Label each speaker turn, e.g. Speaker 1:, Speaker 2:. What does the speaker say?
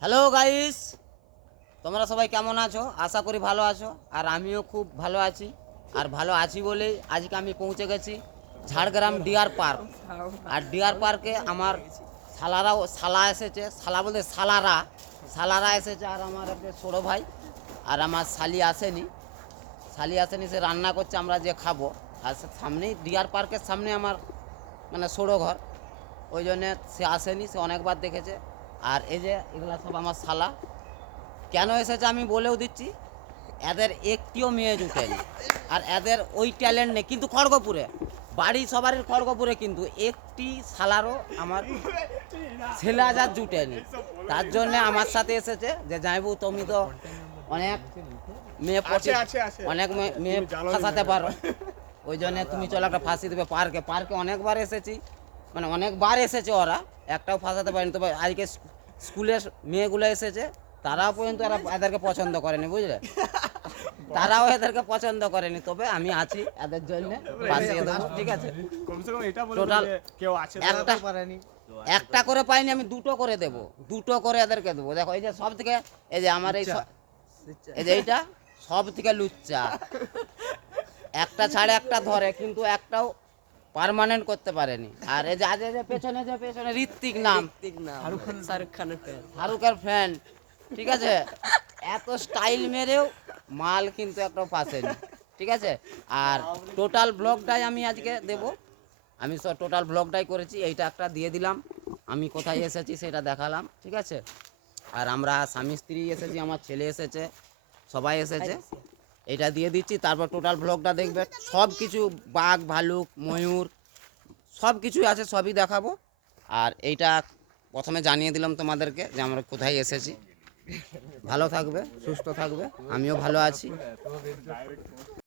Speaker 1: Hello guys তোমরা সবাই কেমন আছো? আশা করি ভালো আছো। আর আমিও খুব ভালো আছি। আর ভালো আছি বলেই আজকে আমি পৌঁছে গেছি ঝাড়গ্রাম ডিয়ার পার্ক। আর ডিয়ার পার্কে আমার সালারাও সালা এসেছে। সালা বলতে সালারা সালারা এসেছে আর আমার একটা ছোটো ভাই। আর আমার শালি আসেনি। শালি আসেনি, সে রান্না করছে, আমরা যে খাব। আর সামনেই, ডিয়ার পার্কের সামনে আমার মানে ষোড়ো ঘর। ওই জন্যে সে আসেনি, সে অনেকবার দেখেছে। আর এই যে এগুলো সব আমার শালা। কেন এসেছে আমি বলেও দিচ্ছি এদের একটিও মেয়ে জুটেনি। আর এদের ওই ট্যালেন্ট নেই কিন্তু খড়গপুরে বাড়ি সবারই খড়গপুরে কিন্তু একটি শালারও আমার ছেলে আজার জুটেনি। তার জন্য আমার সাথে এসেছে যে যাইবু তুমি তো অনেক মেয়ে। অনেক মেয়ে- মেয়ে ফাঁসাতে পারো। ওই জন্য তুমি চলো একটা ফাঁসি দেবে। পার্কে পার্কে অনেকবার এসেছি। মানে অনেকবার এসেছে ওরা। একটাও ফাঁসাতে পারেনি। তবে আজকে স্কুলের মেয়েগুলো এসেছে। তারাও পর্যন্ত এরা এদেরকে পছন্দ করেনি বুঝলে? তারাও এদেরকে পছন্দ করেনি। তবে আমি আছি এদের জন্য। ঠিক আছে?
Speaker 2: যে কেউ আছে।
Speaker 1: একটা একটা করে পাইনি আমি দুটো করে দেব। দুটো করে এদেরকে দেবো। দেখো এই যে সব থেকে এই যে আমার এই এই যে এইটা সব থেকে লুচ্চা। একটা ছাড়ে একটা ধরে কিন্তু একটাও পার্মানেন্ট করতে পারেনি। আর এই যে আজ যে পেছনে যে পেছনে ঋত্বিক নাম।
Speaker 3: শাহরুখ খান। শাহরুখ খানের ফ্যান
Speaker 1: শাহরুখের ফ্যান ঠিক আছে? এত স্টাইল মেরেও মাল কিন্তু একটাও পাসেনি ঠিক আছে? আর টোটাল ব্লগটাই আমি আজকে দেব। আমি সব টোটাল ব্লগটাই করেছি। এইটা একটা দিয়ে দিলাম। আমি কোথায় এসেছি সেটা দেখালাম। ঠিক আছে? আর আমরা স্বামী স্ত্রী এসেছি আমার ছেলে এসেছে সবাই এসেছে। এটা দিয়ে দিচ্ছি, তারপর টোটাল ব্লগটা দেখবে। সব কিছু বাঘ, ভালুক, ময়ূর সব কিছুই আছে, সবই দেখাবো। আর এইটা প্রথমে জানিয়ে দিলাম তোমাদেরকে যে আমরা কোথায় এসেছি। ভালো থাকবে, সুস্থ থাকবে, আমিও ভালো আছি।